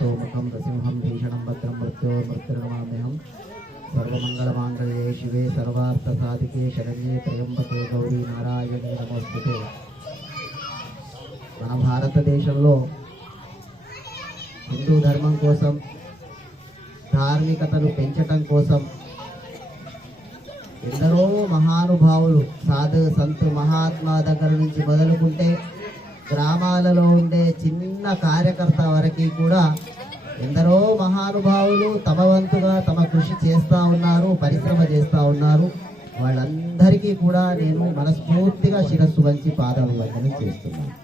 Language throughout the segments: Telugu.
శ్రీరామదూతోముఖం నృసింహం భీషణం భద్రం మృత్యో మృత్యుర్నమామ్యహం సర్వమంగళమాంగళ్యే శివే సర్వార్థసాధికే శరణ్యే త్రయంబకే గౌరీ నారాయణే నమోస్తుతే మన భారతదేశంలో హిందూ ధర్మం కోసం ధార్మికతను పెంచటం కోసం ఎందరో మహానుభావులు సాధు సంతు మహాత్మా దగ్గర నుంచి మొదలుకుంటే గ్రామాలలో ఉండే చిన్న కార్యకర్త వరకు కూడా ఎందరో మహానుభావులు తమ వంతుగా తమ కృషి చేస్తూ ఉన్నారు పరిశ్రమ చేస్తూ ఉన్నారు. వాళ్ళందరికీ కూడా నేను మనస్ఫూర్తిగా శిరస్సు వంచి పాదం వందనం చేస్తున్నాను.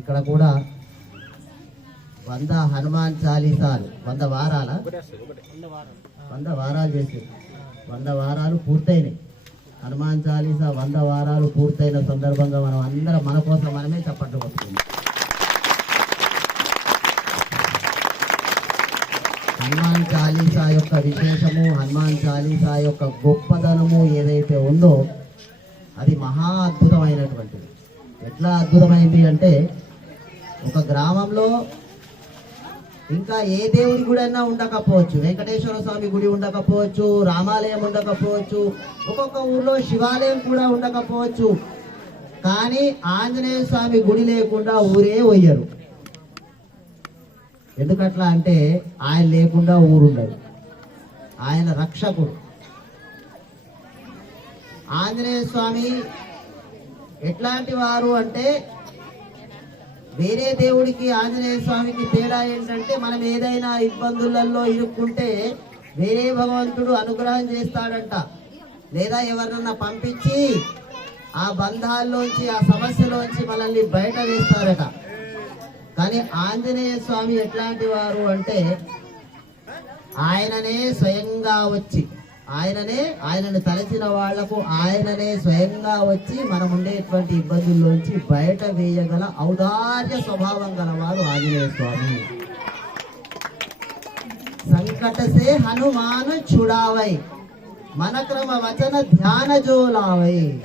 ఇక్కడ కూడా వంద హనుమాన్ చాలీసాలు వంద వారాల? వంద వారాలు చేసి వంద వారాలు పూర్తయినాయి. హనుమాన్ చాలీసా వంద వారాలు పూర్తయిన సందర్భంగా మనం అందరం మన కోసం మనమే చప్పట్లు కొట్టుకుందాం హనుమాన్ చాలీసా యొక్క విశేషము హనుమాన్ చాలీసా యొక్క గొప్పదనము ఏదైతే ఉందో అది మహా అద్భుతమైనటువంటిది. ఎట్లా అద్భుతమైంది అంటే ఒక గ్రామంలో ఇంకా ఏ దేవుడి గుడి అయినా ఉండకపోవచ్చు. వెంకటేశ్వర స్వామి గుడి ఉండకపోవచ్చు రామాలయం ఉండకపోవచ్చు ఒక్కొక్క ఊర్లో శివాలయం కూడా ఉండకపోవచ్చు. కానీ ఆంజనేయ స్వామి గుడి లేకుండా ఊరే పోయారు ఎందుకట్లా అంటే ఆయన లేకుండా ఊరుండదు. ఆయన రక్షకుడు. ఆంజనేయ స్వామి ఎట్లాంటి వారు అంటే వేరే దేవుడికి ఆంజనేయ స్వామికి తేడా ఏంటంటే మనం ఏదైనా ఇబ్బందులలో ఇరుక్కుంటే వేరే భగవంతుడు అనుగ్రహం చేస్తాడంట. లేదా ఎవరినన్నా పంపించి ఆ బంధాల్లోంచి ఆ సమస్యలోంచి మనల్ని బయట వేస్తారట. కానీ ఆంజనేయ స్వామి ఎట్లాంటి వారు అంటే ఆయననే స్వయంగా వచ్చి ఆయననే ఆయనను తలచిన వాళ్ళకు ఆయననే స్వయంగా వచ్చి మనం ఉండేటువంటి ఇబ్బందుల్లోంచి బయట వేయగల ఔదార్య స్వభావం గలవారు ఆంజనేయ స్వామి. సంకటసే హనుమాను చుడావై మన క్రమ వచన ధ్యాన జోలావై.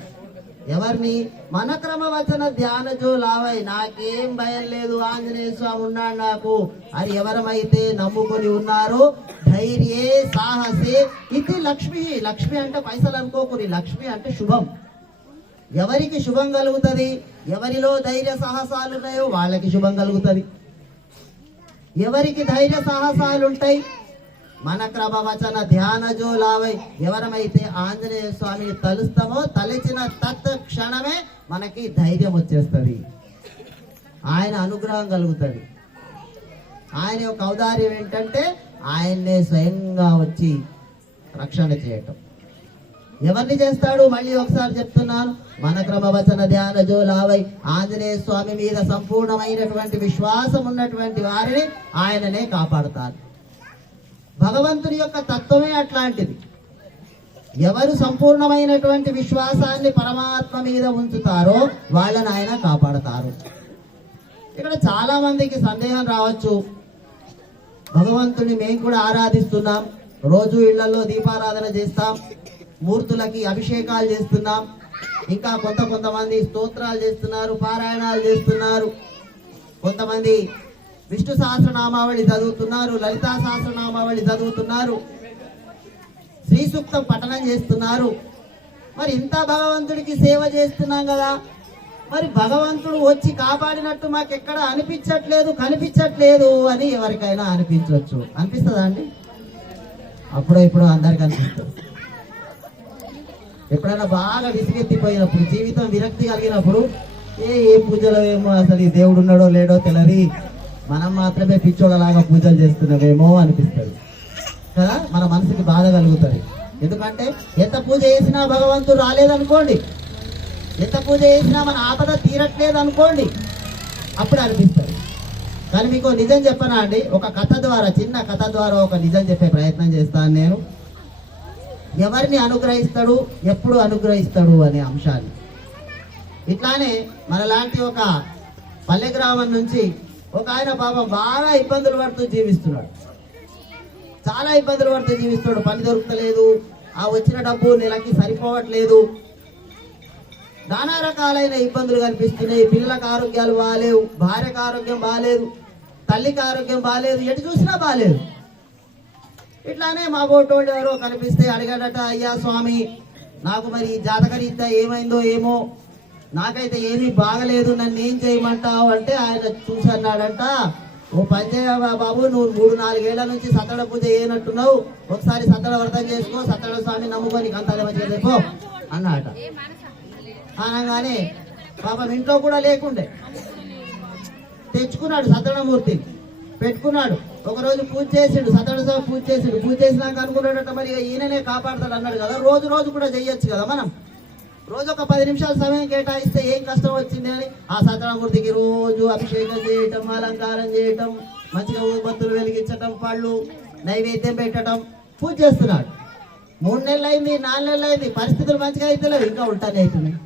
ఎవరిని? మన క్రమ వచన ధ్యాన జోలావై. నాకేం భయం లేదు ఆంజనేయ స్వామి ఉన్నాడు నాకు. అని ఎవరమైతే నమ్ముకొని ఉన్నారో ధైర్యే సాహసే. ఇది లక్ష్మి. లక్ష్మి అంటే పైసలు అనుకోకుని. లక్ష్మి అంటే శుభం. ఎవరికి శుభం కలుగుతుంది? ఎవరిలో ధైర్య సాహసాలు ఉన్నాయో వాళ్ళకి శుభం కలుగుతుంది. ఎవరికి ధైర్య సాహసాలు ఉంటాయి? మన క్రమవచన ధ్యాన జోలావై. ఎవరమైతే ఆంజనేయ స్వామిని తలుస్తామో తలచిన తత్ క్షణమే మనకి ధైర్యం వచ్చేస్తుంది. ఆయన అనుగ్రహం కలుగుతుంది. ఆయన యొక్క ఔదార్యం ఏంటంటే ఆయన్నే స్వయంగా వచ్చి రక్షణ చేయటం. ఎవరిని చేస్తాడు? మళ్ళీ ఒకసారి చెప్తున్నాను. మన క్రమవచన ధ్యాన జోలావై ఆంజనేయ స్వామి మీద సంపూర్ణమైనటువంటి విశ్వాసం ఉన్నటువంటి వారిని ఆయననే కాపాడుతారు. భగవంతుని యొక్క తత్వమే అట్లాంటిది. ఎవరు సంపూర్ణమైనటువంటి విశ్వాసాన్ని పరమాత్మ మీద ఉంచుతారో వాళ్ళని ఆయన కాపాడతారు. ఇక్కడ చాలా మందికి సందేహం రావచ్చు. భగవంతుని మేము కూడా ఆరాధిస్తున్నాం. రోజు ఇళ్ళలో దీపారాధన చేస్తాం. మూర్తులకి అభిషేకాలు చేస్తున్నాం. ఇంకా కొంత కొంతమంది స్తోత్రాలు చేస్తున్నారు పారాయణాలు చేస్తున్నారు. కొంతమంది విష్ణు సహస్రనామావళి చదువుతున్నారు లలితా సహస్రనామావళి చదువుతున్నారు. శ్రీ సూక్తం పఠనం చేస్తున్నారు. మరి ఇంత భగవంతుడికి సేవ చేస్తున్నాం కదా. మరి భగవంతుడు వచ్చి కాపాడినట్టు మాకు ఎక్కడ అనిపించట్లేదు కనిపించట్లేదు అని ఎవరికైనా అనిపించవచ్చు. అనిపిస్తుందా అండి? అప్పుడో ఇప్పుడు అందరికి అనిపిస్తుంది ఎప్పుడైనా బాగా విసిగెత్తిపోయినప్పుడు జీవితం విరక్తి కలిగినప్పుడు ఏ ఏ పూజలో ఏమో అసలు ఈ దేవుడు ఉన్నాడో లేడో తెలరి మనం మాత్రమే పిచ్చోళ్ళలాగా పూజలు చేస్తున్నామేమో అనిపిస్తుంది. కదా? మన మనసుకి బాధ కలుగుతుంది. ఎందుకంటే ఎంత పూజ చేసినా భగవంతుడు రాలేదనుకోండి ఎంత పూజ చేసినా మన ఆపద తీరట్లేదు అనుకోండి అప్పుడు అనిపిస్తుంది. కానీ మీకు నిజం చెప్పనా అండి ఒక కథ ద్వారా చిన్న కథ ద్వారా ఒక నిజం చెప్పే ప్రయత్నం చేస్తాను నేను. ఎవరిని అనుగ్రహిస్తాడు ఎప్పుడు అనుగ్రహిస్తాడు అనే అంశాన్ని. ఇట్లానే మనలాంటి ఒక పల్లె గ్రామం నుంచి ఒక ఆయన పాపం బాగా ఇబ్బందులు పడుతూ జీవిస్తున్నాడు. చాలా ఇబ్బందులు పడుతూ జీవిస్తున్నాడు. పని దొరకలేదు ఆ వచ్చిన డబ్బు నెలకి సరిపోవట్లేదు నానా రకాలైన ఇబ్బందులు కనిపిస్తున్నాయి. పిల్లలకు ఆరోగ్యాలు బాగాలేవు భార్యకు ఆరోగ్యం బాగాలేదు తల్లికి ఆరోగ్యం బాగాలేదు ఎటు చూసినా బాగాలేదు. ఇట్లానే మా బోటోళ్ళు ఎవరో కనిపిస్తే అడిగాడట అయ్యా స్వామి నాకు మరి జాతకరీత్యా ఏమైందో ఏమో నాకైతే ఏమీ బాగలేదు నన్ను ఏం చేయమంటావు? అంటే ఆయన చూసన్నాడంట ఓ పని బాబు నువ్వు మూడు నాలుగేళ్ళ నుంచి సత్తడ పూజ చేయనట్టున్నావు. ఒకసారి సత్తడ వ్రతం చేసుకో సత్తడ స్వామి నమ్ముకో నీకు అంతా మంచిగా రేపో అన్నాడట. అనగానే పాపం ఇంట్లో కూడా లేకుండే. తెచ్చుకున్నాడు సత్యనమూర్తి పెట్టుకున్నాడు. ఒకరోజు పూజ చేసిండు సత్తడ స్వామి పూజ చేసిండు. పూజ చేసినాక అనుకున్నాడట మరి ఈయననే కాపాడతాడు అన్నాడు కదా. రోజు రోజు కూడా చెయ్యొచ్చు కదా మనం. రోజు ఒక పది నిమిషాల సమయం కేటాయిస్తే ఏం కష్టం వచ్చింది అని ఆ సత్తడమూర్తికి రోజు అభిషేకం చేయటం అలంకారం చేయటం మంచిగా ఊపత్తులు వెలిగించటం పళ్ళు నైవేద్యం పెట్టడం పూజ చేస్తున్నాడు. మూడు నెలలు అయింది నాలుగు నెలలు అయింది. పరిస్థితులు మంచిగా అయితే ఇంకా ఉంటానే అవుతున్నాయి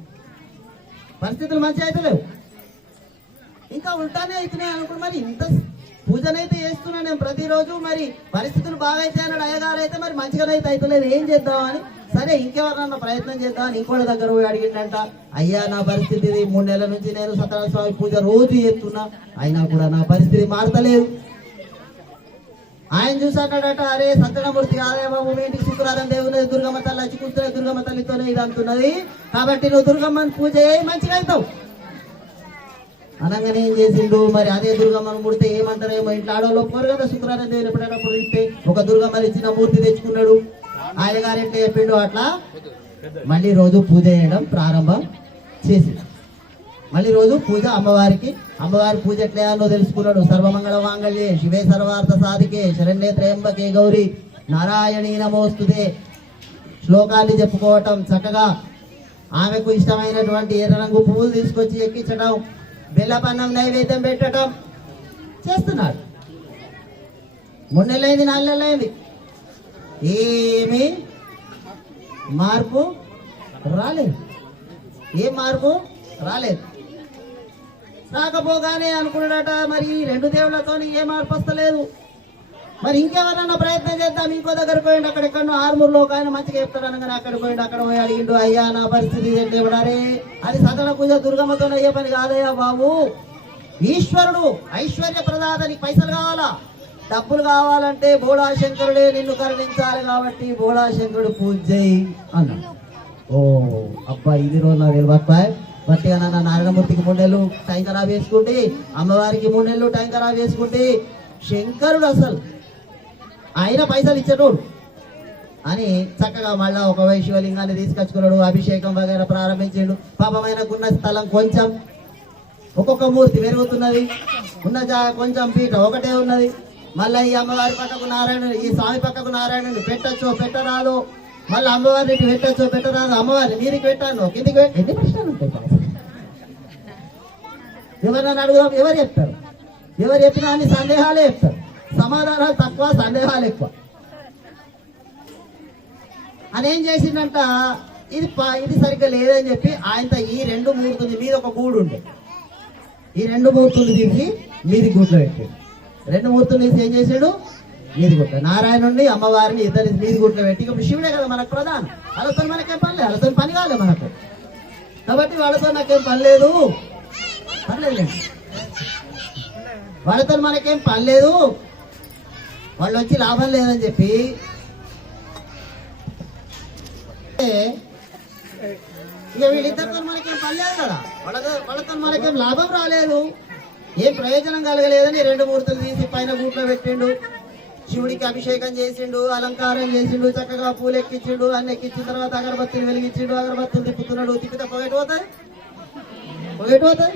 పరిస్థితులు మంచిగా అయితే లేవు. ఇంకా ఉంటానే అవుతున్నాయి అనుకుని మరి ఇంత పూజనైతే చేస్తున్నా నేను ప్రతిరోజు మరి పరిస్థితులు బాగా అన్నాడు అయ్యగారు అయితే మరి మంచిగానైతే అవుతలేదు ఏం చేద్దామని? సరే ఇంకెవరన్నా ప్రయత్నం చేద్దామని ఇంకోటి దగ్గర పోయి అడిగిండంట. అయ్యా నా పరిస్థితి ఇది. మూడు నెలల నుంచి నేను సత్యనారాయణ స్వామి పూజ రోజు చేస్తున్నా. అయినా కూడా నా పరిస్థితి మారతలేదు. ఆయన చూసాడట అరే సత్యనమూర్తి కాదే బాబు మీ ఇంటికి శుక్రవారం దేవుని దుర్గమ్మ తల్లి వచ్చి కూర్చునే దుర్గమ్మ తల్లితోనే ఇది అంటున్నది. కాబట్టి నువ్వు దుర్గమ్మని పూజ చేయి మంచిగా అవుతావు అనగానే ఏం చేసిండు? మరి అదే దుర్గమ్మను ముడితే ఏమంటారేమో ఇంట్లో ఆడవాళ్ళు ఒప్పుకోరు కదా శుక్రవారం దేవుని ఎప్పుడైనప్పుడు ఇస్తే. ఒక దుర్గమ్మ ఇచ్చిన మూర్తి తెచ్చుకున్నాడు. ఆయన గారు ఎట్లా చెప్పిండు అట్లా? మళ్ళీ రోజు పూజ చేయడం ప్రారంభం చేసిండు. మళ్ళీ రోజు పూజ అమ్మవారికి. అమ్మవారి పూజ ఎట్లా చేయాలో తెలుసుకున్నాడు. సర్వమంగళ మాంగళ్యే శివే సర్వార్థ సాధికే శరణ్యే త్రయంబకే గౌరి. నారాయణీ నమోస్తుదే శ్లోకాన్ని చెప్పుకోవటం చక్కగా ఆమెకు ఇష్టమైనటువంటి ఎర్ర రంగు పువ్వులు తీసుకొచ్చి ఎక్కించడం బెల్లపన్నం నైవేద్యం పెట్టడం చేస్తున్నాడు. మూడు నెలలైంది నాలుగు నెలలైంది ఏమీ మార్పు రాలేదు. ఏం మార్పు? రాలేదు. రాకపోగానే అనుకున్నాడట మరి రెండు దేవుళ్ళతో ఏ మార్పు వస్తలేదు? మరి ఇంకెవరన్నా ప్రయత్నం చేద్దాం ఇంకో దగ్గర పోయిండు అక్కడెక్కడో ఆర్మూర్లో ఒక ఆయన మంచిగా చెప్తాడు అనగానే అక్కడ పోయిండు అక్కడ పోయి అడిగిండు అయ్యా నా పరిస్థితి దేవుడారే అది సదన పూజ దుర్గమ్మతో అయ్యే పని కాదయ్యా బాబు? ఈశ్వరుడు ఐశ్వర్య ప్రదాత నీకు పైసలు కావాలా? డబ్బులు కావాలంటే బోళాశంకరుడే నిన్ను కరుణించాలి కాబట్టి బోళాశంకరుడు పూజ చేయి అన్నాడు. ఓ అబ్బా ఇది రోజు నాకు తెలియదు బట్టిగా నాన్న నారాయణమూర్తికి మూడేళ్ళు టైం ఖరాబ్ వేసుకుంటే అమ్మవారికి మూడేళ్ళు టైం ఖరాబ్ వేసుకుంటే శంకరుడు అసలు ఆయన పైసలు ఇచ్చేటోడు అని చక్కగా మళ్ళా ఒక వైశివలింగాన్ని తీసుకొచ్చుకున్నాడు అభిషేకం వగైరా ప్రారంభించిండు. పాపమైనకున్న స్థలం కొంచెం ఒక్కొక్క మూర్తి పెరుగుతున్నది. ఉన్న జా- కొంచెం పీట ఒకటే ఉన్నది. మళ్ళీ ఈ అమ్మవారి పక్కకు నారాయణ ఈ స్వామి పక్కకు నారాయణుని పెట్టచ్చో పెట్టరాదు మళ్ళీ అమ్మవారిని పెట్టచ్చో పెట్టరాదు అమ్మవారిని మీదికి పెట్టాను కిందికి పెట్- ఎన్ని ప్రశ్నలు ఉంటాయి పాపం? ఎవరన్నా అడుగుదాం ఎవరు చెప్తారు? ఎవరు చెప్పినా అన్ని సందేహాలే చెప్తారు. సమాధానాలు తక్కువ సందేహాలు ఎక్కువ. అని ఏం చేసిండంట? ఇది ఇది సరిగ్గా లేదని చెప్పి ఆయనతో ఈ రెండు మూర్తులు మీద ఒక గూడు ఉండే. ఈ రెండు మూర్తులు తీసి మీది గుడ్లో పెట్టాడు. రెండు మూర్తులు తీసి ఏం చేశాడు మీది గుట్ట నారాయణుడిని అమ్మవారిని ఇద్దరి మీది గుట్లో పెట్టి ఇప్పుడు శివుడే కదా మనకు ప్రధానం. అలసలు మనకేం పని లేదు. అలసలు పని కాలేదు మనకు. కాబట్టి వాళ్ళతో నాకేం పని లేదు. పర్లేదు వాళ్ళతో మనకేం పని లేదు వాళ్ళు వచ్చి లాభం లేదని చెప్పి. ఇక వీళ్ళిద్దరితో మనకేం పని లేదు కదా? వాళ్ళతో వాళ్ళతో మనకేం లాభం రాలేదు. ఏం ప్రయోజనం కలగలేదని రెండు మూర్తులు తీసి పైన గూట్లో పెట్టిండు. శివుడికి అభిషేకం చేసిండు అలంకారం చేసిండు చక్కగా పూలు ఎక్కించిండు అన్ని ఎక్కించిన తర్వాత అగరబత్తులు వెలిగించిండు అగరబత్తులు తిప్పుతున్నాడు. తిప్పితే పొగటి పోతాయి? పొగటి పోతాయి?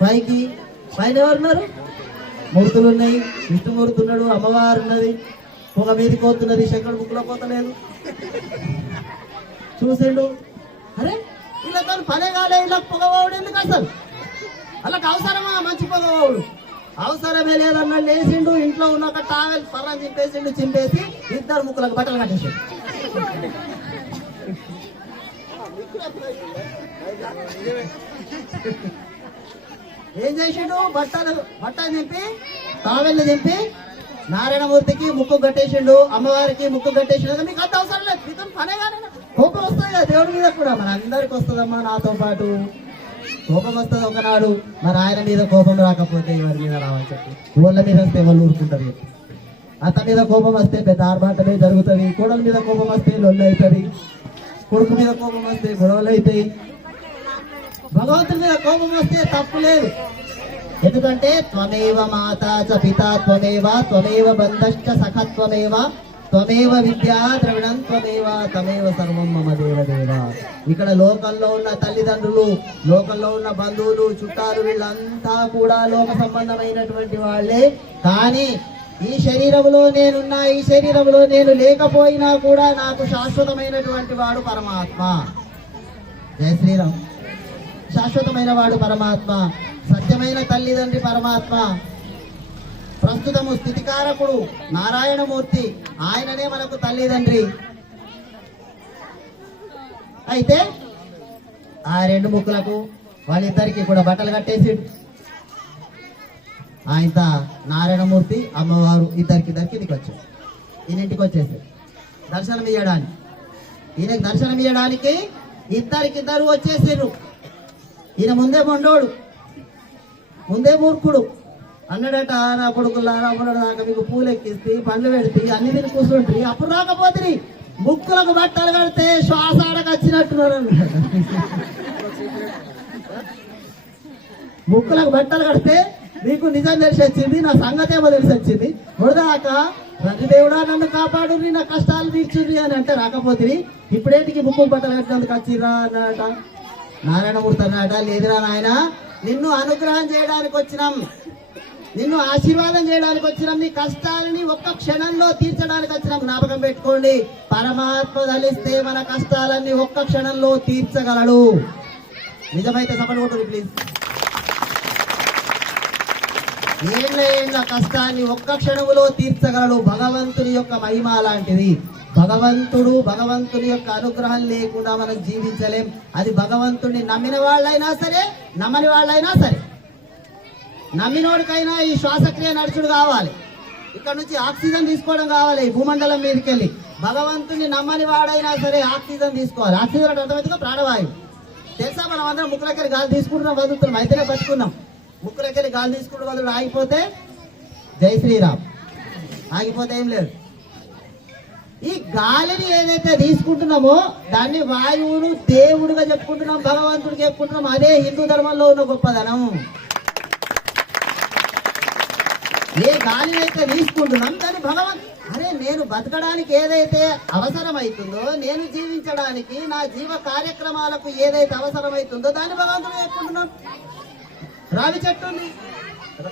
పైకి పైన ఎవరున్నారు మూర్తులు ఉన్నాయి విష్ణుమూర్తి ఉన్నాడు అమ్మవారు ఉన్నది. పొగ మీది పోతున్నది శంకరుడు ముక్కులో పోతలేదు. చూసిండు. అరే వీళ్ళతో పనే కాలే ఇలా పొగవాడు ఎందుకు అసలు? వాళ్ళకి అవసరమా? మంచి పొగవాడు అవసరమే లేదన్నాడు లేచిండు ఇంట్లో ఉన్న ఒక టావెల్ పర్రం చింపేసిండు చింపేసి ఇద్దరు ముక్కులకు బట్టలు కట్టేసిండు. ఏం చేసిండు? బట్టలు బట్టలు దింపి తావెళ్ళు దింపి నారాయణమూర్తికి ముక్కు కట్టేసిండు అమ్మవారికి ముక్కు కట్టేసిండు. మీకు అంత అవసరం లేదు. ఇతను పనే కానీ కోపం వస్తుంది కదా దేవుడి మీద కూడా. మన అందరికి వస్తుందమ్మా నాతో పాటు. కోపం వస్తుంది ఒకనాడు. మరి ఆయన మీద కోపం రాకపోతే ఎవరి మీద రావాలి చెప్పి. ఊళ్ళ మీద వస్తే ఎవరు ఊరుకుంటారు? అత్త మీద కోపం వస్తే పెద్ద ఆర్భాటమే జరుగుతుంది. కోడల మీద కోపం వస్తే లొల్లు అవుతుంది. కొడుకు మీద కోపం వస్తే గొడవలు అవుతాయి. భగవంతుడి మీద కోపం వస్తే తప్పు లేదు. ఎందుకంటే త్వమేవ మాత చ పితా త్వమేవ త్వమేవ బంధశ్చ సఖత్వమేవ త్వమేవ విద్యా ద్రవిణం త్వమేవ తమేవ సర్వం మమ దేవదేవ. ఇక్కడ లోకంలో ఉన్న తల్లిదండ్రులు లోకంలో ఉన్న బంధువులు చుట్టాలు వీళ్ళంతా కూడా లోక సంబంధమైనటువంటి వాళ్ళే. కానీ ఈ శరీరంలో నేనున్నా ఈ శరీరంలో నేను లేకపోయినా కూడా నాకు శాశ్వతమైనటువంటి వాడు పరమాత్మ. జయ శ్రీరామ్. శాశ్వతమైన వాడు పరమాత్మ సత్యమైన తల్లిదండ్రి పరమాత్మ. ప్రస్తుతము స్థితికారకుడు నారాయణమూర్తి ఆయననే మనకు తల్లిదండ్రి. అయితే ఆ రెండు ముక్కులకు వాళ్ళిద్దరికి కూడా బట్టలు కట్టేసి ఆయన నారాయణమూర్తి అమ్మవారు ఇద్దరికి ఇద్దరికి ఇంటికి వచ్చారు. ఈయన ఇంటికి వచ్చేసారు. దర్శనం ఇవ్వడానికి ఈయనకి దర్శనం ఇవ్వడానికి ఇద్దరికిద్దరు వచ్చేసారు ఈయన ముందే మొండోడు. ముందే మూర్ఖుడు. అన్నడట నా కొడుకులారా అమ్మడు దాకా మీకు పూలు ఎక్కిస్తే పండ్లు పెడితే అన్ని తిని కూర్చుంటుంది అప్పుడు రాకపోతే ముక్కులకు బట్టలు కడితే శ్వాస ఆడకు వచ్చినట్టున్నారు ముక్కులకు బట్టలు కడితే మీకు నిజం తెలిసి వచ్చింది నా సంగతి ఏమో తెలిసి వచ్చింది వృదాక దేవుడా నన్ను కాపాడు నా కష్టాలు తీర్చుంది అని అంటే రాకపోతే ఇప్పుడేంటికి ముక్కు బట్టలు కట్టినందుకు వచ్చిరా అన్నట నారాయణమూర్తి అన్నట లేదురా నాయన. నిన్ను అనుగ్రహం చేయడానికి వచ్చినాం. నిన్ను ఆశీర్వాదం చేయడానికి వచ్చినాం. నీ కష్టాలని ఒక్క క్షణంలో తీర్చడానికి వచ్చినాం. జ్ఞాపకం పెట్టుకోండి. పరమాత్మ తలిస్తే మన కష్టాలన్నీ ఒక్క క్షణంలో తీర్చగలడు. నిజమైతే సపన్ కొట్టు ప్లీజ్ ఏళ్ళ ఏళ్ళ కష్టాన్ని ఒక్క క్షణములో తీర్చగలడు భగవంతుని యొక్క మహిమ లాంటిది. భగవంతుడు భగవంతుని యొక్క అనుగ్రహం లేకుండా మనం జీవించలేం. అది భగవంతుడిని నమ్మిన వాళ్ళైనా సరే నమ్మని వాళ్ళైనా సరే. నమ్మినోడికైనా ఈ శ్వాసక్రియ నడుచుడు కావాలి. ఇక్కడ నుంచి ఆక్సిజన్ తీసుకోవడం కావాలి ఈ భూమండలం మీదకి వెళ్ళి భగవంతుని నమ్మని వాడైనా సరే ఆక్సిజన్ తీసుకోవాలి. ఆక్సిజన్ అంటే అర్థమైతే ప్రాణవాయువు. తెలుసా మనం అందరం ముక్కులకెళ్ళి గాలి తీసుకుంటున్నాం వదులుతున్నాం అయితేనే బతుకున్నాం. ముక్కులకెళ్ళి గాలి తీసుకుంటూ వదులు ఆగిపోతే జై శ్రీరామ్. ఆగిపోతే ఏం లేదు. ఈ గాలిని ఏదైతే తీసుకుంటున్నామో దాన్ని వాయువును దేవుడుగా చెప్పుకుంటున్నాం భగవంతుడికి చెప్పుకుంటున్నాం అదే హిందూ ధర్మంలో ఉన్న గొప్పదనం. ఏ గాలిని అయితే తీసుకుంటున్నాం దాన్ని భగవంత్ అరే నేను బతకడానికి ఏదైతే అవసరమైతుందో నేను జీవించడానికి నా జీవ కార్యక్రమాలకు ఏదైతే అవసరమైతుందో దాన్ని భగవంతుడు చెప్పుకుంటున్నాం రావి చెట్టు ఉంది.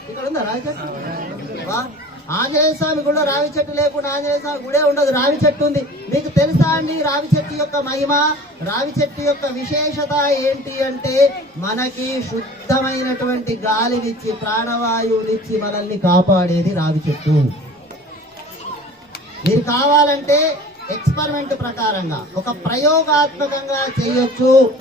ఇక్కడ ఉందా రావి చెట్టు? ఆంజనేయ స్వామి గుడిలో రావి చెట్టు లేకుండా ఆంజనేయ స్వామి గుడే ఉండదు. రావి చెట్టు ఉంది. మీకు తెలుసా అండి? రావి చెట్టు యొక్క మహిమ రావి చెట్టు యొక్క విశేషత ఏంటి అంటే మనకి శుద్ధమైనటువంటి గాలినిచ్చి ప్రాణవాయువునిచ్చి మనల్ని కాపాడేది రావి చెట్టు. మీరు కావాలంటే ఎక్స్పెరిమెంట్ ప్రకారంగా ఒక ప్రయోగాత్మకంగా చేయొచ్చు.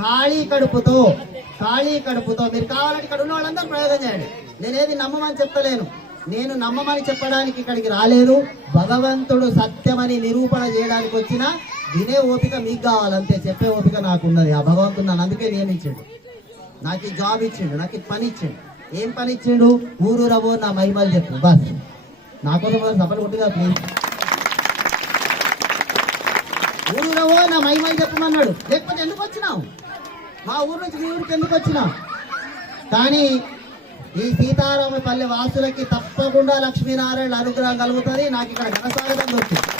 ఖాళీ కడుపుతో ఖాళీ కడుపుతో. మీరు కావాలంటే ఇక్కడ ఉన్న వాళ్ళందరూ ప్రయోగం చేయండి. నేనేది నమ్మమని చెప్పలేను నేను నమ్మమని చెప్పడానికి ఇక్కడికి రాలేదు. భగవంతుడు సత్యమని నిరూపణ చేయడానికి వచ్చిన వినే ఓపిక మీకు కావాలంతే చెప్పే ఓపిక నాకున్నది. ఆ భగవంతుడు నన్ను అందుకే నియమించాడు. నాకు ఈ జాబ్ ఇచ్చిండు నాకు పని ఇచ్చిండు. ఏం పని ఇచ్చిండు? ఊరు రవో నా మహిమలు చెప్పు. బస్. నా కోసం సఫలు కొట్టుగా ప్లీజ్. ఊరు రవో నా మహిమలు చెప్పమన్నాడు. లేకపోతే ఎందుకు వచ్చినావు? మా ఊరు నుంచి ఊరికి ఎందుకు వచ్చినావు? కానీ ఈ సీతారామపల్లి వాసులకి తప్పకుండా లక్ష్మీనారాయణ అనుగ్రహం కలుగుతుంది. నాకు ఇక్కడ ఘనస్వాగతం దొరికింది.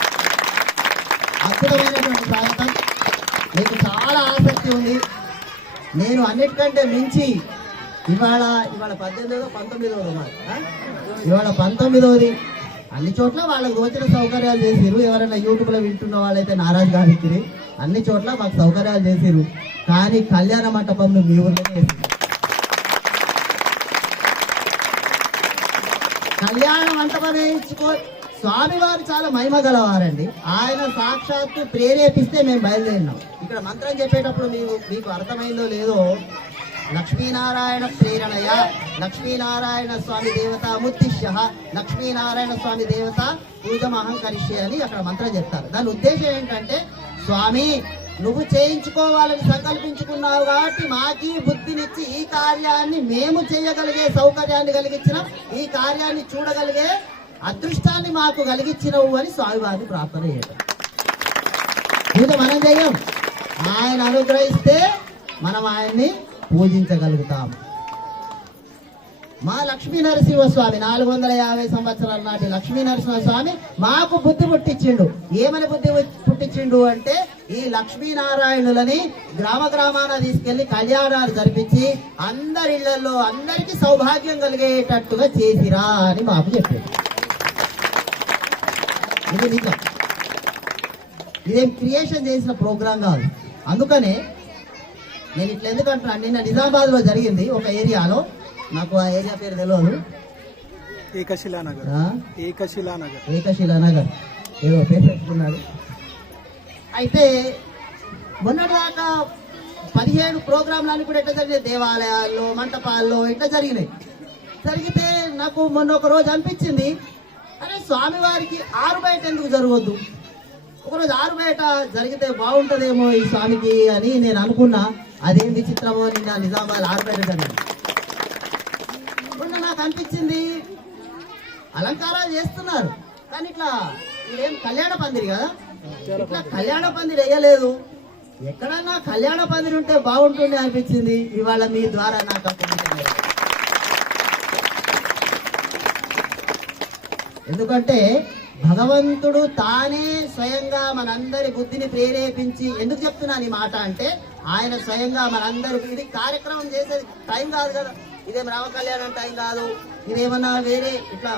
అద్భుతమైనటువంటి స్వాగతం మీకు చాలా ఆసక్తి ఉంది. నేను అన్నిటికంటే మించి ఇవాళ ఇవాళ పద్దెనిమిదో పంతొమ్మిదవది మాది ఇవాళ పంతొమ్మిదవది అన్ని చోట్ల వాళ్ళకి వచ్చిన సౌకర్యాలు చేసిరు ఎవరైనా యూట్యూబ్లో వింటున్న వాళ్ళైతే నారాజ్ గారికి. అన్ని చోట్ల మాకు సౌకర్యాలు చేసిరు కానీ కళ్యాణ మంటపంలో మీ ఊర్లోనే ఆయన కళ్యాణ స్వామివారు చాలా మహిమ గలవారండి. ఆయన సాక్షాత్తు ప్రేరేపిస్తే మేము బయలుదేరినాం. ఇక్కడ మంత్రం చెప్పేటప్పుడు మీకు మీకు అర్థమైందో లేదో లక్ష్మీనారాయణ ప్రేరణయ లక్ష్మీనారాయణ స్వామి దేవత ముత్తిష్య లక్ష్మీనారాయణ స్వామి దేవత పూజమహం కరిష్యే అని అక్కడ మంత్రం చెప్తారు. దాని ఉద్దేశం ఏంటంటే స్వామి నువ్వు చేయించుకోవాలని సంకల్పించుకున్నావు కాబట్టి మాకి బుద్ధినిచ్చి ఈ కార్యాన్ని మేము చేయగలిగే సౌకర్యాన్ని కలిగించిన ఈ కార్యాన్ని చూడగలిగే అదృష్టాన్ని మాకు కలిగించినవు అని స్వామివారిని ప్రార్థన చేయటం. ఇది మనం చేయం. ఆయన అనుగ్రహిస్తే మనం ఆయన్ని పూజించగలుగుతాం. మా లక్ష్మీ నరసింహస్వామి నాలుగు వందల యాభై సంవత్సరాల నాటి లక్ష్మీ నరసింహ స్వామి మాకు బుద్ధి పుట్టించిండు ఏమని బుద్ధి పుట్టించిండు అంటే ఈ లక్ష్మీనారాయణులని గ్రామ గ్రామాన తీసుకెళ్ళి కళ్యాణాలు జరిపించి అందరి ఇళ్ళలో అందరికీ సౌభాగ్యం కలిగేటట్టుగా చేసిరా అని మాకు చెప్పాడు ఇది నిజం. ఇదేం క్రియేషన్ చేసిన ప్రోగ్రాం కాదు. అందుకనే నేను ఇట్లా ఎందుకంటున్నా నిన్న నిజామాబాద్లో జరిగింది ఒక ఏరియాలో. నాకు ఆ ఏరియా పేరు తెలియదు ఏకశిలా నగర్ ఆ? ఏకశిలా నగర్ ఏకశిల నగర్ ఏదో పేరు పెట్టుకున్నాడు. అయితే మొన్నటిదాకా పదిహేడు ప్రోగ్రాంలన్నీ కూడా ఎట్లా జరిగినాయి? దేవాలయాల్లో మంటపాల్లో ఇట్లా జరిగినాయి? జరిగితే నాకు మొన్న ఒక రోజు అనిపించింది. అరే స్వామివారికి ఆరు బయట ఎందుకు జరగవద్దు ఒకరోజు ఆరు బయట జరిగితే బాగుంటుందేమో ఈ స్వామికి అని నేను అనుకున్నా. అదేం విచిత్రమో నిన్న నిజామాబాద్ ఆరు బయట జరిగింది. నాకు అనిపించింది. అలంకారాలు చేస్తున్నారు. కానీ ఇట్లా ఇదేం కళ్యాణ పందిరి కదా? ఇట్లా కళ్యాణ పందిరి వేయలేదు. ఎక్కడన్నా కళ్యాణ పందిరి ఉంటే బాగుంటుండే అనిపించింది. ఇవాళ మీ ద్వారా నాకు ఎందుకంటే భగవంతుడు తానే స్వయంగా మనందరి బుద్ధిని ప్రేరేపించి ఎందుకు చెప్తున్నాను ఈ మాట అంటే ఆయన స్వయంగా మనందరి ఇది కార్యక్రమం చేసేది టైం కాదు కదా. ఇదేం రామ కళ్యాణం టైం కాదు. ఇదేమన్నా వేరే ఇట్లా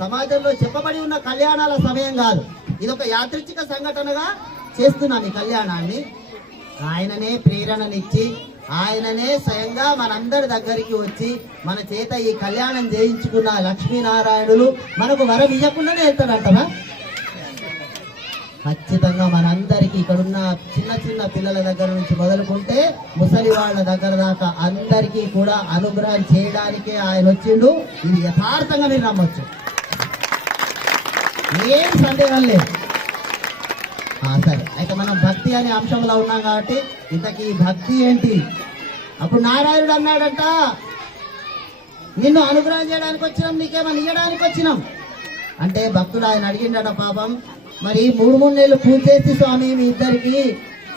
సమాజంలో చెప్పబడి ఉన్న కళ్యాణాల సమయం కాదు. ఇది ఒక యాదృచ్ఛిక సంఘటనగా చేస్తున్నాను ఈ కళ్యాణాన్ని. ఆయననే ప్రేరణనిచ్చి ఆయననే స్వయంగా మనందరి దగ్గరికి వచ్చి మన చేత ఈ కళ్యాణం చేయించుకున్న లక్ష్మీనారాయణులు మనకు వరం ఇవ్వకుండానే వెళ్తాడంటారా ఖచ్చితంగా మనందరికీ ఇక్కడున్న చిన్న చిన్న పిల్లల దగ్గర నుంచి మొదలుకుంటే ముసలి వాళ్ళ దగ్గర దాకా అందరికీ కూడా అనుగ్రహం చేయడానికే ఆయన వచ్చిండు. ఇది యథార్థంగా మీరు నమ్మొచ్చు. ఏం సందేహం లేదు. సరే. అయితే మనం భక్తి అనే అంశంలో ఉన్నాం కాబట్టి ఇంతకీ భక్తి ఏంటి? అప్పుడు నారాయణుడు అన్నాడంట నిన్ను అనుగ్రహం చేయడానికి వచ్చినాం నీకేమని ఇవ్వడానికి వచ్చినాం. అంటే భక్తుడు ఆయన అడిగిండట పాపం మరి మూడు మూడు నెలలు పూజ చేసి స్వామి మీ ఇద్దరికి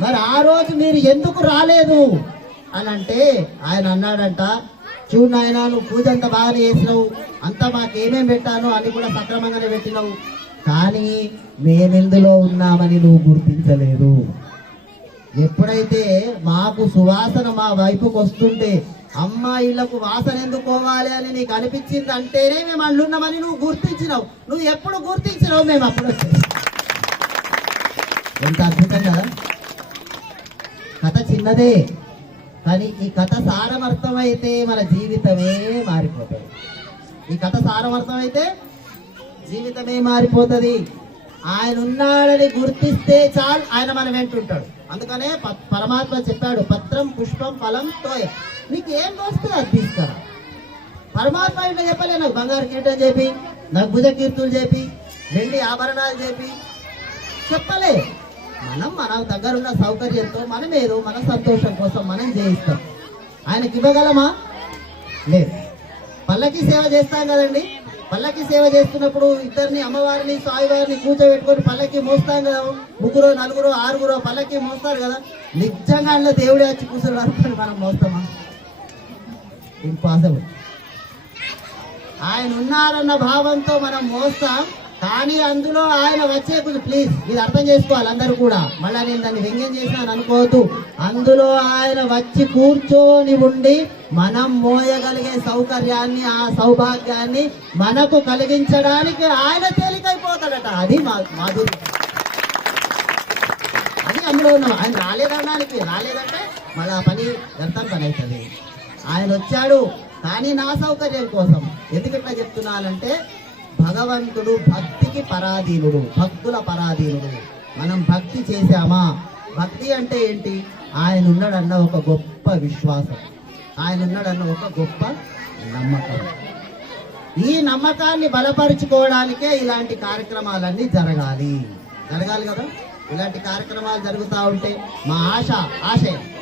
మరి ఆ రోజు మీరు ఎందుకు రాలేదు? అని అంటే ఆయన అన్నాడంట చూడు నాయన నువ్వు పూజ అంత బాగానే చేసినావు అంతా మాకు పెట్టాను అని కూడా సక్రమంగానే పెట్టినావు కానీ మేమెందులో ఉన్నామని నువ్వు గుర్తించలేదు. ఎప్పుడైతే మాకు సువాసన మా వైపుకు వస్తుంటే అమ్మాయిలకు వాసన ఎందుకు పోవాలి అని నీకు అనిపించింది అంటేనే మేము అల్లున్నామని నువ్వు గుర్తించినావు. నువ్వు ఎప్పుడు గుర్తించినావు మేము అప్పుడు? ఎంత అద్భుతం కదా కథ చిన్నదే కానీ ఈ కథ సారమర్థమైతే మన జీవితమే మారిపోతుంది. ఈ కథ సారమర్థమైతే జీవితమే మారిపోతుంది. ఆయన ఉన్నాడని గుర్తిస్తే చాలు ఆయన మన వెంట ఉంటాడు. అందుకనే పరమాత్మ చెప్పాడు పత్రం పుష్పం ఫలం తోయ. నీకు ఏం దోస్తే అది తీసుకురా. పరమాత్మ ఇంట్లో చెప్పలే నాకు బంగారు కీటం చెప్పి నాకు భుజ కీర్తులు చెప్పి వెండి ఆభరణాలు చెప్పి చెప్పలే. మనం మన దగ్గర ఉన్న సౌకర్యంతో మనం ఏదో మన సంతోషం కోసం మనం చేయిస్తాం ఆయనకి ఇవ్వగలమా? లేదు. పల్లకి సేవ చేస్తాం కదండి. పల్లకి సేవ చేస్తున్నప్పుడు ఇద్దరిని అమ్మవారిని స్వామివారిని కూర్చోబెట్టుకొని పల్లకి మోస్తాం కదా. ముగ్గురు నలుగురు ఆరుగురు పల్లకి మోస్తారు కదా. నిజంగా అందులో దేవుడే వచ్చి కూర్చొని అనుకుని మనం మోస్తామా? ఇంపాసిబుల్ ఆయన ఉన్నారన్న భావంతో మనం మోస్తాం. కానీ అందులో ఆయన వచ్చే ప్లీజ్ ఇది అర్థం చేసుకోవాలి అందరూ కూడా. మళ్ళా నేను దాన్ని వ్యంగ్యం చేసినాను అనుకోవద్దు. అందులో ఆయన వచ్చి కూర్చొని ఉండి మనం మోయగలిగే సౌకర్యాన్ని ఆ సౌభాగ్యాన్ని మనకు కలిగించడానికి ఆయన తేలికైపోతాడట. అది మా మాధుర్యం అది అందులో ఉన్నాం ఆయన రాలేదనడానికి రాలేదంటే మళ్ళీ ఆ పని వ్యర్థం పని అవుతుంది ఆయన వచ్చాడు కానీ నా సౌకర్యం కోసం. ఎందుకు ఇట్లా చెప్తున్నానంటే భగవంతుడు భక్తికి పరాధీనుడు భక్తుల పరాధీనుడు. మనం భక్తి చేశామా? భక్తి అంటే ఏంటి? ఆయన ఉన్నాడన్న ఒక గొప్ప విశ్వాసం. ఆయన ఉన్నాడన్న ఒక గొప్ప నమ్మకం. ఈ నమ్మకాన్ని బలపరుచుకోవడానికే ఇలాంటి కార్యక్రమాలన్నీ జరగాలి. జరగాలి కదా? ఇలాంటి కార్యక్రమాలు జరుగుతూ ఉంటే మా ఆశ ఆశయం.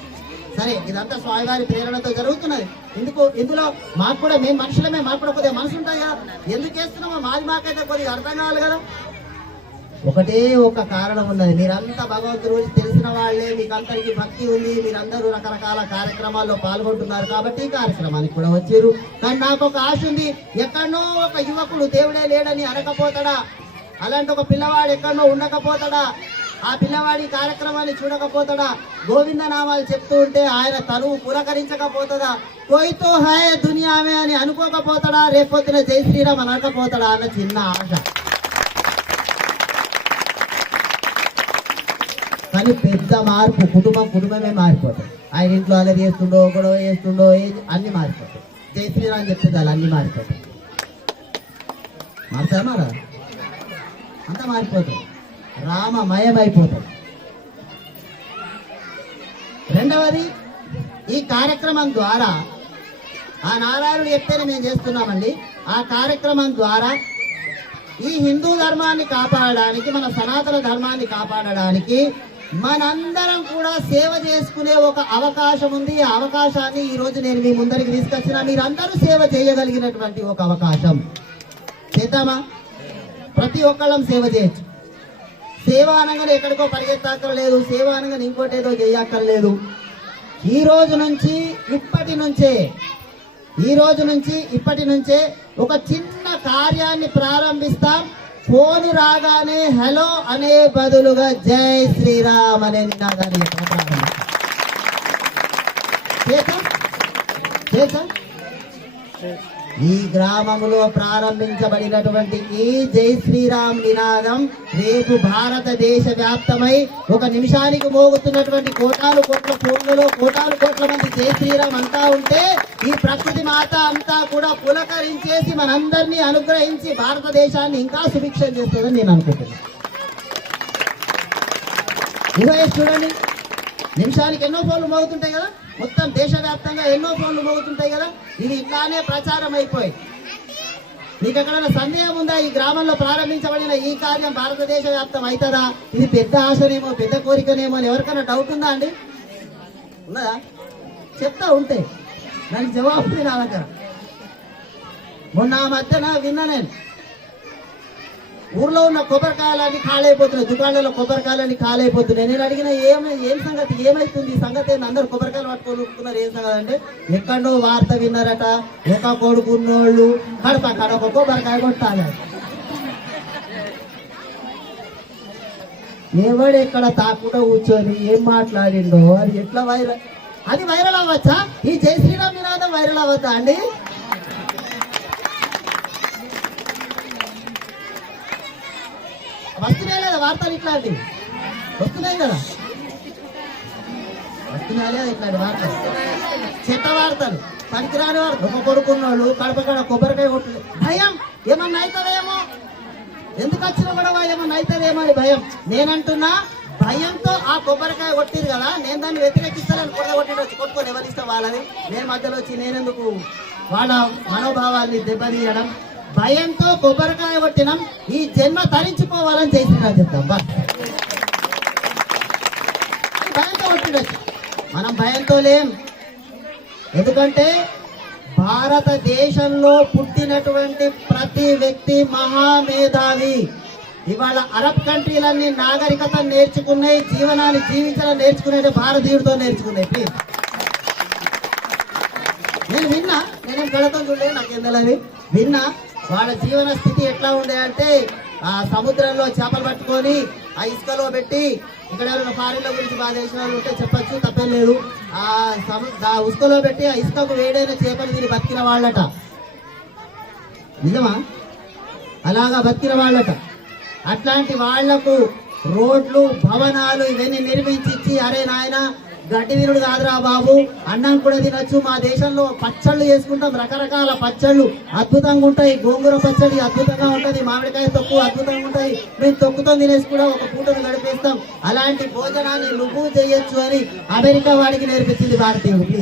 సరే ఇదంతా స్వామివారి ప్రేరణతో జరుగుతున్నది. ఎందుకు? ఇందులో మాకు కూడా మేము మనుషులమే మాకు కూడా కొద్దిగా మనసు ఉంటాయి కదా ఎందుకు వేస్తున్నామో మాది మాకైతే కొద్దిగా అర్థం కావాలి కదా. ఒకటే ఒక కారణం ఉన్నది. మీరంతా భగవంతుడు గురించి తెలిసిన వాళ్ళే మీకు అందరికీ భక్తి ఉంది మీరందరూ రకరకాల కార్యక్రమాల్లో పాల్గొంటున్నారు కాబట్టి ఈ కార్యక్రమానికి కూడా వచ్చారు. కానీ నాకు ఒక ఆశ ఉంది. ఎక్కడనో ఒక యువకుడు దేవుడే లేడని అనకపోతాడా? అలాంటి ఒక పిల్లవాడు ఎక్కడనో ఉండకపోతాడా? ఆ పిల్లవాడి కార్యక్రమాన్ని చూడకపోతాడా? గోవింద నామాలు చెప్తూ ఉంటే ఆయన తనువు పురకరించకపోతుందా? కోయితో హాయ్ దునియామే అని అనుకోకపోతాడా? రేపొద్దున జై శ్రీరామ్ అనకపోతాడా? అన్న చిన్న ఆశ. కానీ పెద్ద మార్పు కుటుంబం కుటుంబమే మారిపోతుంది. ఆయన ఇంట్లో అల్లరి చేస్తుండో గొడవ చేస్తుండో అన్ని మారిపోతాయి. జై శ్రీరామ్ చెప్తే చాలు అన్ని మారిపోతాయి. మారుతాయా మారా అంతా మారిపోతుంది రామమయమైపోతాడు రెండవది ఈ కార్యక్రమం ద్వారా ఆ నారాయణుడు చెప్తేనే మేము చేస్తున్నామండి ఆ కార్యక్రమం ద్వారా ఈ హిందూ ధర్మాన్ని కాపాడడానికి మన సనాతన ధర్మాన్ని కాపాడడానికి మనందరం కూడా సేవ చేసుకునే ఒక అవకాశం ఉంది. ఆ అవకాశాన్ని ఈ రోజు నేను మీ ముందరికి తీసుకొచ్చిన. మీరందరూ సేవ చేయగలిగినటువంటి ఒక అవకాశం. చేద్దామా? ప్రతి ఒక్కళ్ళం సేవ చేయొచ్చు. సేవ అనగానే ఎక్కడికో పరిగెత్తక్కర్లేదు సేవ అనగానే ఇంకోటి ఏదో చేయక్కర్లేదు ఈ రోజు నుంచి ఇప్పటి నుంచే ఈ రోజు నుంచి ఇప్పటి నుంచే ఒక చిన్న కార్యాన్ని ప్రారంభిస్తాం ఫోన్ రాగానే హలో అనే బదులుగా జై శ్రీరామ్ అనే నినాదాన్ని ఎక్కడ ప్రారంభిస్తాం చేద్దాం? చేద్దాం? ఈ గ్రామములో ప్రారంభించబడినటువంటి ఈ జై శ్రీరామ్ నినాదం రేపు భారతదేశ వ్యాప్తమై ఒక నిమిషానికి మోగుతున్నటువంటి కోటాలు కోట్ల ఫోన్లలో కోటాలు కోట్ల మంది జై శ్రీరామ్ అంతా ఉంటే ఈ ప్రకృతి మాత అంతా కూడా పులకరించేసి మనందరినీ అనుగ్రహించి భారతదేశాన్ని ఇంకా సుభిక్షం చేస్తుందని నేను అనుకుంటున్నాను ఇరవై చూడండి. నిమిషానికి ఎన్నో ఫోన్లు మోగుతుంటాయి కదా? మొత్తం దేశవ్యాప్తంగా ఎన్నో ఫోన్లు మోగుతుంటాయి కదా? ఇది ఇట్లానే ప్రచారం అయిపోయి. మీకు ఎక్కడైనా సందేహం ఉందా? ఈ గ్రామంలో ప్రారంభించబడిన ఈ కార్యం భారతదేశ వ్యాప్తం అవుతుందా? ఇది పెద్ద ఆశనేమో పెద్ద కోరికనేమో అని ఎవరికైనా డౌట్ ఉందా అండి? ఉన్నదా? చెప్తా ఉంటే. దానికి జవాబు నా దగ్గర. మొన్న మధ్యన విన్నా నేను. ఊర్లో ఉన్న కొబ్బరికాయలన్నీ ఖాళైపోతున్నాయి దుకాణాల్లో కొబ్బరికాయలన్నీ ఖాళైపోతున్నాయి. నేను అడిగిన ఏమై ఏం సంగతి? ఏమైతుంది? ఈ సంగతి ఏంది? అందరు కొబ్బరికాయలు పట్టుకొని ఉంటున్నారు ఏం సంగతి అంటే ఎక్కడో వార్త విన్నారట ఒక కొడుకున్నోళ్ళు కడప కడప కొబ్బరికాయ కొట్టాలి. ఎవడు ఎక్కడ తాకుండా కూర్చొని ఏం మాట్లాడిండో? అది ఎట్లా వైరల్ అది వైరల్ అవ్వచ్చా? ఈ జై శ్రీరామ్ నినాదం వైరల్ అవ్వద్దా అండి? వార్తలు ఇట్లాంటివి వస్తున్నాయి కదా? వస్తున్నాయా ఇట్లాంటి వార్తలు? చెత్త వార్తలు పనికిరాని వారు దుమ్మ కొడుకున్నోళ్ళు కడపకడ కొబ్బరికాయ కొట్టు భయం ఏమన్నా అవుతుందేమో ఎందుకు వచ్చిన కూడా ఏమన్నా అవుతుందేమో అని భయం. నేనంటున్నా భయంతో ఆ కొబ్బరికాయ కొట్టింది కదా నేను దాన్ని వ్యతిరేకిస్తానని కొడ వచ్చి కొట్టుకొని ఎవరు వాళ్ళని? నేను మధ్యలో వచ్చి నేనెందుకు వాళ్ళ మనోభావాల్ని దెబ్బతీయడం? భయంతో కొబ్బరికాయ కొట్టినాం. ఈ జన్మ తరించిపోవాలని చేసినా చెప్తాం. భయంతో కొట్టిడచ్చు. మనం భయంతో లేం. ఎందుకంటే భారతదేశంలో పుట్టినటువంటి ప్రతి వ్యక్తి మహామేధావి. ఇవాళ అరబ్ కంట్రీలన్నీ నాగరికత నేర్చుకున్నాయి జీవనాన్ని జీవించడం నేర్చుకునే భారతీయుడితో నేర్చుకున్నాయి. ప్లీజ్ నేను విన్నా నేనేం గడతం చూడలేదు నాకు తెలియదు విన్నా వాళ్ళ జీవన స్థితి ఎట్లా ఉండే అంటే ఆ సముద్రంలో చేపలు పట్టుకొని ఆ ఇసుకలో పెట్టి ఇక్కడ ఎవరైనా ఫారిన్ల గురించి మా చేసిన వాళ్ళు ఉంటే చెప్పచ్చు తప్పేం లేదు. ఆ సము ఆ ఉసుకలో పెట్టి ఆ ఇసుకకు వేడైన చేపలు తిని బతికిన వాళ్ళట. నిజమా? అలాగా బతికిన వాళ్ళట. అట్లాంటి వాళ్ళకు రోడ్లు భవనాలు ఇవన్నీ నిర్మించి ఇచ్చి అరే నాయన గడ్డి కాదురా బాబు. అన్నం కూడా తినొచ్చు. మా దేశంలో పచ్చళ్ళు చేసుకుంటాం. రకరకాల పచ్చళ్ళు అద్భుతంగా ఉంటాయి. గోంగూర పచ్చడి అద్భుతంగా ఉంటది. మామిడికాయ తొక్కు అద్భుతంగా ఉంటాయి. మేము తొక్కుతో తినేసి కూడా ఒక పూటను గడిపేస్తాం. అలాంటి భోజనాన్ని నువ్వు చేయొచ్చు అని అమెరికా వాడికి నేర్పించింది భారతీయుడు.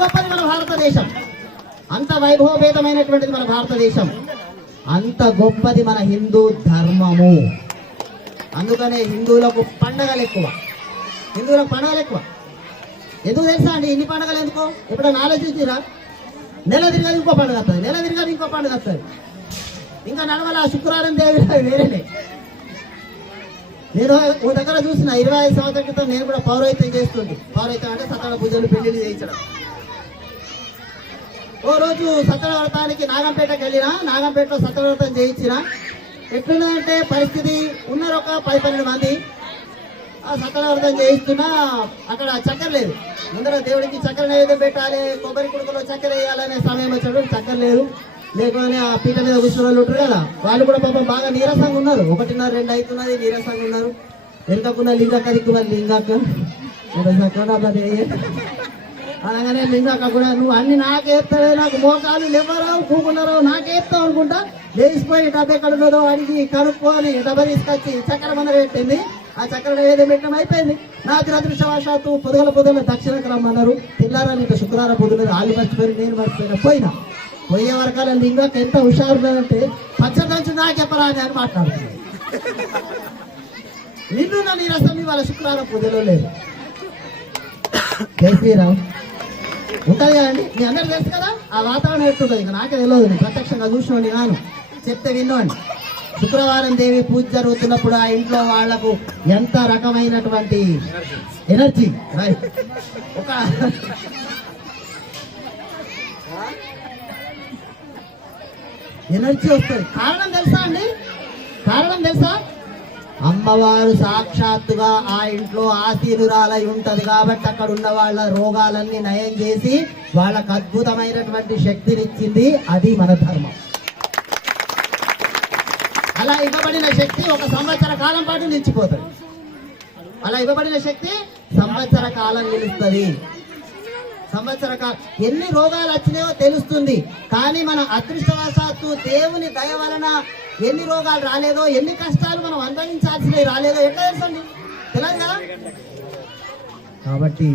గొప్పది మన భారతదేశం. అంత వైభవభేదమైనటువంటిది మన భారతదేశం. అంత గొప్పది మన హిందూ ధర్మము. అందుకనే హిందువులకు పండగలు ఎక్కువ. హిందువులకు పండగలు ఎక్కువ. ఎందుకు తెలుసా అండి? ఇన్ని పండగలు ఎందుకో? ఎప్పుడైనా ఆలోచించిరా? నెల తిరగదు ఇంకో పండుగ వస్తుంది. నెల తిరగదు ఇంకో పండుగ వస్తుంది. ఇంకా నడవల శుక్రవారం దేవి వేరేనే. నేను ఒక దగ్గర చూసిన ఇరవై ఐదు సంవత్సరాల క్రితం నేను కూడా పౌరోహితం చేస్తుంది పౌరోహితం అంటే సత్తాల పూజలు పెళ్ళిళ్ళు చేయించడం. ఓ రోజు సత్యవ్రతానికి నాగంపేటకి వెళ్ళినా నాగంపేటలో సత్యవ్రతం చేయించిన ఎట్లున్నాయంటే పరిస్థితి ఉన్నారు ఒక పది పన్నెండు మంది. ఆ సత్యవ్రతం చేయిస్తున్నా అక్కడ చక్కెర లేదు. ముందర దేవుడికి చక్కెర నైవేద్యం పెట్టాలి కొబ్బరి కుడుకులో చక్కెర వేయాలనే సమయం వచ్చాడు చక్కెర లేదు. లేకపోతే ఆ పీట మీద కూర్చున్న వాళ్ళు ఉంటారు కదా వాళ్ళు కూడా పాపం బాగా నీరసంగా ఉన్నారు. ఒకటిన్నర రెండు అవుతున్నది నీరసంగా ఉన్నారు. వెనుకకున్న లింగక్క దిక్కున్న లింగక్క. అనగానే లింగక్క కూడా నువ్వు అన్ని నాకేస్తావే నాకు మోకాలు లేవరావు కూకున్నారావు నాకేస్తావు అనుకుంటా లేచిపోయి డబ్బు ఎక్కడ ఉన్నదో అడిగి కనుక్కొని డబ్బు తీసుకొచ్చి చక్కెర మన పెట్టింది. ఆ చక్కెర ఏదో పెట్టడం అయిపోయింది. నా దురదృష్టవశాత్తు పొదుగుల పొదుగుల దక్షిణకు రమ్మన్నారు. తెల్లారని ఇక శుక్రవారం పొద్దున ఆలు మర్చిపోయి నేను మర్చిపోయినా? పోయినా. పోయే వరకాల లింగక్క ఎంత హుషారుందంటే పచ్చదంచు నాకు చెప్పరా అని అని మాట్లాడుతున్నాడు నిన్ను నా నీరసం ఇవాళ శుక్రవారం పూజలో లేదు. జై శ్రీరామ్ ఉంటుంది కదండి మీ అందరు తెలుసు కదా? ఆ వాతావరణం ఎట్టుంటుంది ఇంకా నాకే తెలియదు నేను ప్రత్యక్షంగా చూసినోండి నాను చెప్తే విన్నోండి శుక్రవారం దేవి పూజ జరుగుతున్నప్పుడు ఆ ఇంట్లో వాళ్ళకు ఎంత రకమైనటువంటి ఎనర్జీ? ఒక ఎనర్జీ వస్తుంది. కారణం తెలుసా అండి? కారణం తెలుసా? అమ్మవారు సాక్షాత్తుగా ఆ ఇంట్లో ఆశీనురాలై ఉంటది కాబట్టి అక్కడ ఉన్న వాళ్ళ రోగాలన్నీ నయం చేసి వాళ్ళకు అద్భుతమైనటువంటి శక్తినిచ్చింది. అది మన ధర్మం. అలా ఇవ్వబడిన శక్తి ఒక సంవత్సర కాలం పాటు నిలిచిపోతుంది. అలా ఇవ్వబడిన శక్తి సంవత్సర కాలం నిలుస్తుంది. సంవత్సర కాలం ఎన్ని రోగాలు వచ్చినాయో తెలుస్తుంది. కానీ మన అదృష్టవశాత్తు దేవుని దయ వలన ఎన్ని రోగాలు రాలేదో ఎన్ని కష్టాలు మనం అనుభవించాల్సినవి రాలేదో ఎట్లా తెలుసండి తెలియదు కదా? కాబట్టి